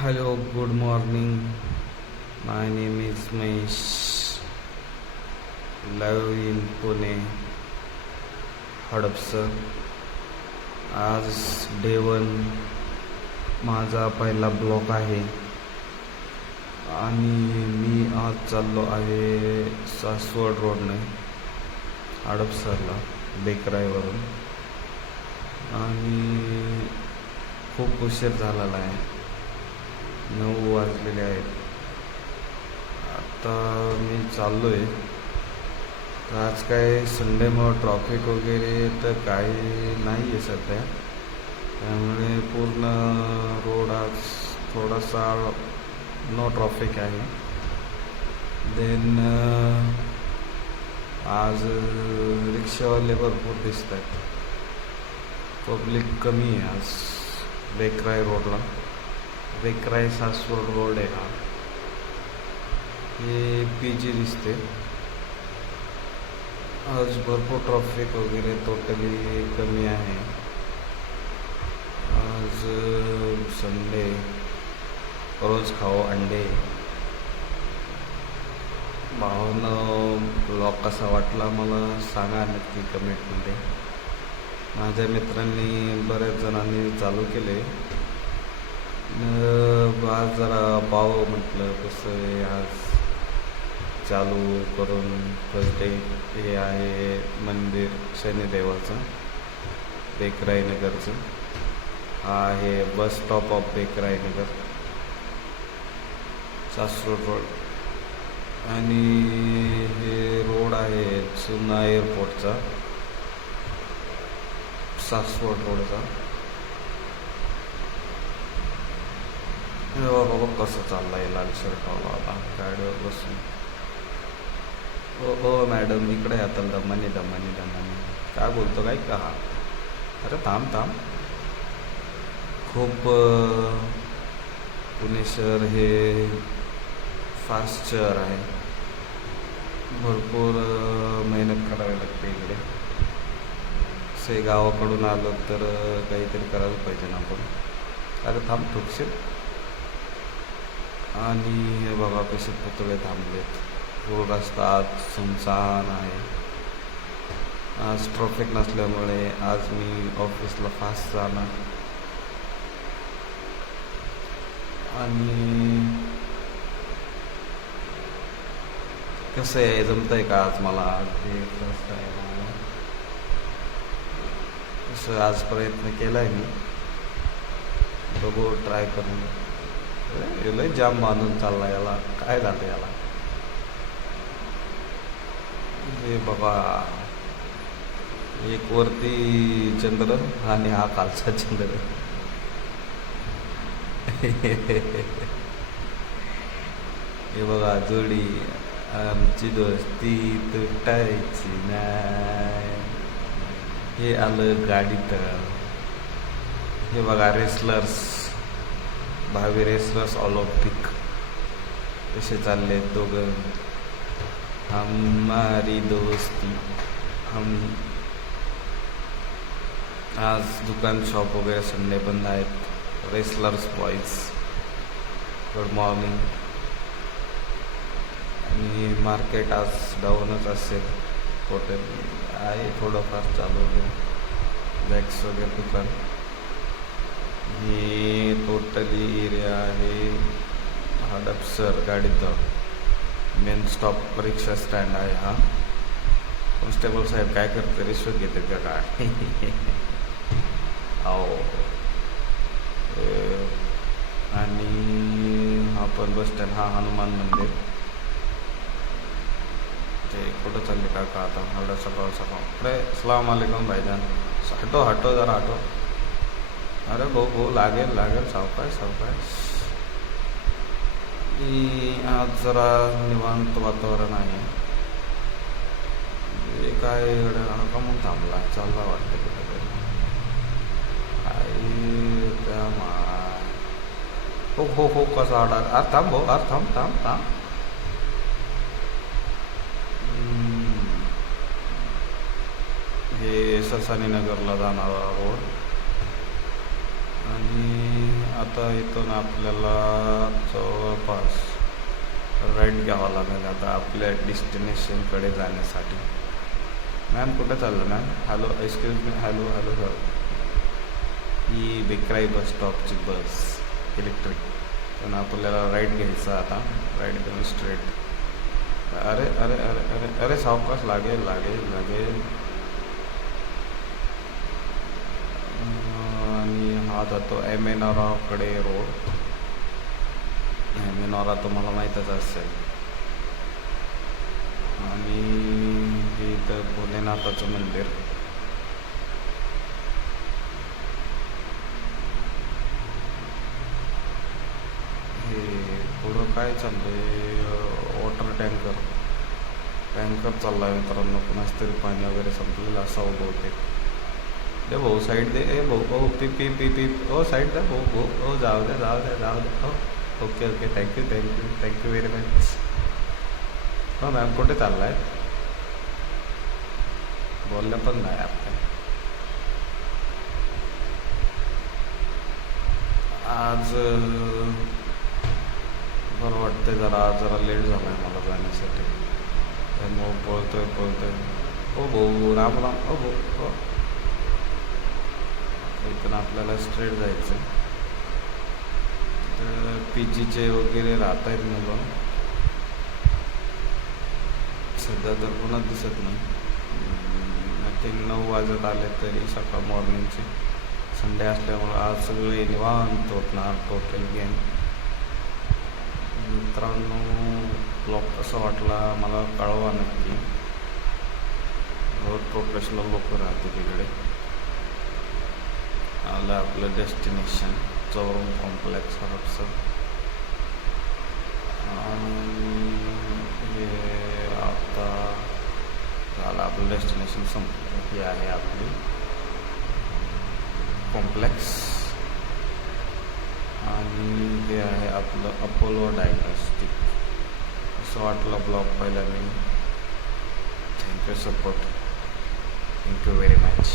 Hello, good morning. My name is Mesh. Live in Pune, Hadapsar. आज day 1 माझा पहिला blog आहे आणि मी आज चाललो आहे सासवड रोडने हडपसरला बेकराईवरून. आणि खूप उशीर झालेला आहे, 9 वाजलेले आहेत. आता मी चाललो आहे. तर आज काय संडेमुळं ट्रॉफिक वगैरे तर काही नाही आहे सध्या, त्यामुळे पूर्ण रोड आज थोडासा नो ट्रॉफिक आहे. देन आज रिक्षावाले भरपूर दिसत आहेत, पब्लिक कमी आहे आज बेकराई रोडला. बेकराई सासवड रोड आहे हा. हे PG दिसते. आज भरपूर ट्रॉफिक वगैरे टोटली कमी आहे. आज संडे, रोज खाओ अंडे. भावानं ब्लॉग कसा वाटला मला सांगा नक्की कमेंटमध्ये. माझ्या मित्रांनी बऱ्याच जणांनी चालू केले. आज जरा पाव म्हटलं कसं आहे आज चालू करून. फर्स्ट डे हे आहे मंदिर शनिदेवाचं बेकराईनगरचं. हा आहे bus stop of Bekrainagar, Saswad road. आणि हे रोड आहे जुना एअरपोर्टचा, सासवड रोडचा. बाबा कसं चाललाय लाल शर्टवाला आता गाडीवर बसून. हो मॅडम इकडे आता दमानी. काय बोलतो काय का? अरे थांब. खूप पुणे शहर हे फास्ट शहर आहे. भरपूर मेहनत करावी लागते इकडे. से गावाकडून आलो तर काहीतरी करायला पाहिजे ना आपण. अरे थांब ठोकशील. आणि हे बघा कसे पुतळे थांबलेत. पूर्ण रस्ता आज सुनसान आहे. आज ट्रॉफिक नसल्यामुळे आज मी ऑफिसला फास्ट जाणार. आणि कसं आहे जमतंय का आज मला? हे फर्स्ट आहे मला. कसं आज प्रयत्न केला आहे मी, बघू ट्राय करून. लय जाम बांधून चालला याला. काय झालं याला? हे बघा एक वरती चंद्र आणि हा खालचा चंद्र. हे बघा जोडी आमची दोस्ती तुटायची नाही. हे आलं गाडीत. हे बघा रेसलर्स, भावी रेसलर्स ऑलिम्पिक कसे चालले दोघं. हमारी दोस्ती हम. आज दुकान शॉप वगैरे संडे बंद आहेत. Wrestlers boys good morning. आणि मार्केट आज डाऊनच असेल. हॉटेल आहे थोडंफार चालू वगैरे, बॅग्स वगैरे दुकान. हे टोटली एरिया आहे हडपसर गाडीत. मेन स्टॉप परीक्षा स्टँड आहे हा. कॉन्स्टेबल साहेब काय करते, रिश्वत घेतात का काय? आओ. आणि हा पण बस स्टँड. हा हनुमान मंदिर. ते कुठं चालले काका आता एवढं सकाळ. अरे अस्सलाम वालेकुम भाईजान. हटो जरा हटो. अरे भाऊ लागेल सावकाश. आज जरा निवांत वातावरण आहे. हे काय हा का मग थांबला चालला वाटतं कुठे आई त्या हो कसा आडा. अरे थांब भाऊ, अरे थांब. हे ससानीनगरला जाणारा रोड. आणि आता इथून आपल्याला जवळपास राईट घ्यावा लागेल आता आपल्या डेस्टिनेशनकडे जाण्यासाठी. मॅम कुठं चाललं ma'am? Hello, excuse me. Hello hello sir. ही बेकराई बस स्टॉपची बस इलेक्ट्रिक, पण आपल्याला राईट घ्यायचं आता. राईट घेऊन स्ट्रेट. अरे अरे अरे अरे अरे सावकाश, लागेल लागेल लागेल. आणि हा जातो एमेनॉराकडे रोड. एमेनॉरा तुम्हाला माहीतच असेल. आणि हे इथं भोलेनाथाचं मंदिर. हे पुढं काय चाललंय? वॉटर टँकर चालला आहे मित्रांनो. कुणाच तरी पाणी वगैरे संपलेलं असावं बहुतेक. दे भाऊ साईड दे. ए भाऊ भाऊ पी पी पी पी. ओ साईड द्या भाऊ भाऊ. ओ जाऊ द्या जाऊ द्या जाऊ द्या. हो okay okay. Thank you thank you thank you very much. हो मॅम कुठे चालला आहे? बोललं पण नाही आपण. आज बरं वाटतंय जरा लेट झाला आहे मला जाण्यासाठी, त्यामुळं पळतोय. हो भाऊ राम राम. हो भाऊ हो. इथून आपल्याला स्ट्रेट जायचं आहे. तर पी जीचे वगैरे राहत आहेत मुलं. सध्या तर कोणाच दिसत नाही. ते 9 वाजत आले तरी सकाळ मॉर्निंगचे. संडे असल्यामुळं आज सगळे निवांत होणार टोटल गेम. मित्रांनो ब्लॉग कसा वाटला मला कळवा नक्की. बहुत प्रोफेशनल लोक राहते तिकडे. आलं आपलं डेस्टिनेशन चौरंग कॉम्प्लेक्स हडपसर. हे आता झालं आपलं डेस्टिनेशन संपलं. ही आहे आपली कॉम्प्लेक्स आणि हे आहे आपलं अपोलो डायग्नोस्टिक. असं वाटलं ब्लॉग पाहिला मी. Thank you support. Thank you very much.